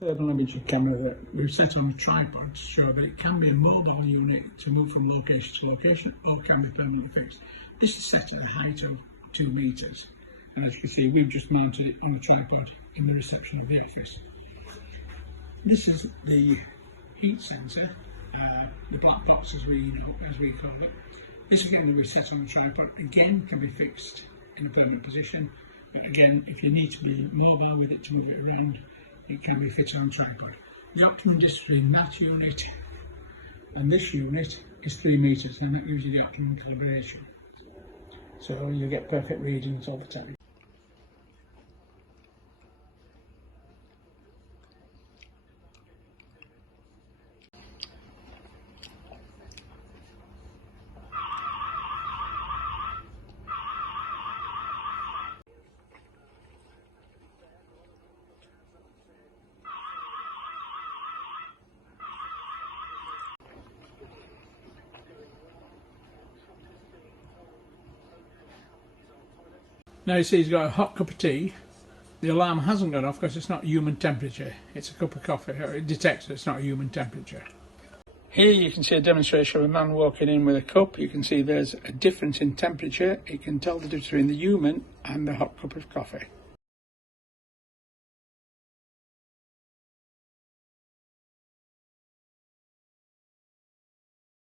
Thermal imaging camera that we've set on a tripod to show that it can be a mobile unit to move from location to location or can be permanently fixed. This is set at a height of 2 metres, and as you can see we've just mounted it on a tripod in the reception of the office. This is the heat sensor, the black box as we call it. This again we've set on a tripod, again can be fixed in a permanent position, but again if you need to be mobile with it to move it around, it can be fitted on a tripod. The optimum distance between that unit and this unit is 3 metres, and that gives you the optimum calibration. So you get perfect readings all the time. Now you see he's got a hot cup of tea. The alarm hasn't gone off because it's not human temperature. It's a cup of coffee. It detects it's not human temperature. Here you can see a demonstration of a man walking in with a cup. You can see there's a difference in temperature. It can tell the difference between the human and the hot cup of coffee.